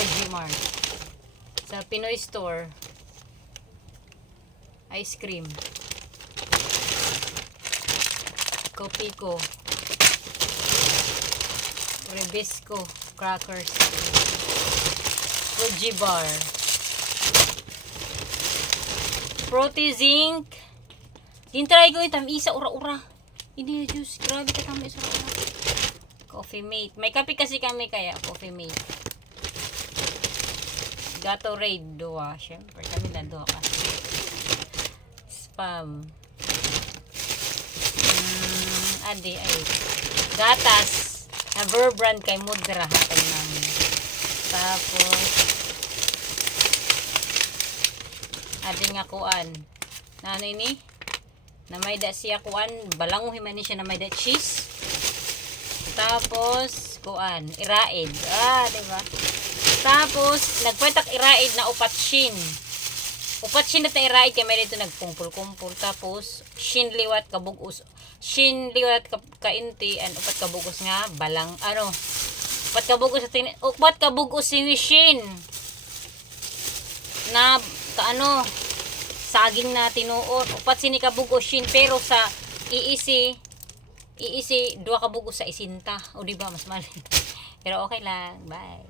RG Mart. Sa Pinoy Store. Ice cream. Kopiko. Rebisco. Crackers. Fuji Bar. Protein Zinc. Tintry ko yung tamisa ura-ura. Hindi na juice. Grabe ka tamis ura-ura. Coffee Mate. May kape kasi kami kaya Coffee Mate. Gatorade. Dua. Siyempre kami na dua kasi. Spam. Adi ay. Gatas. Na brand kay Mudra. Hatay namin. Tapos. Adi nga kuan. Na ano ini? Na may da siya kuan. Balanguhin man ni siya na may da cheese. Tapos, kuan, iraid. Diba? Tapos, nagkwetak iraid na upatshin. Upatshin na ta iraid kaya may dito nagkumpul-kumpul. Tapos, shin liwat kabugos. Shin liwat kainti and upat kabugos nga balang upat kabugos si shin. Na saging na tinuot. Upat sini kabugos shin pero sa iisi dua kabugos sa isinta. O diba mas mali. Pero okay lang. Bye.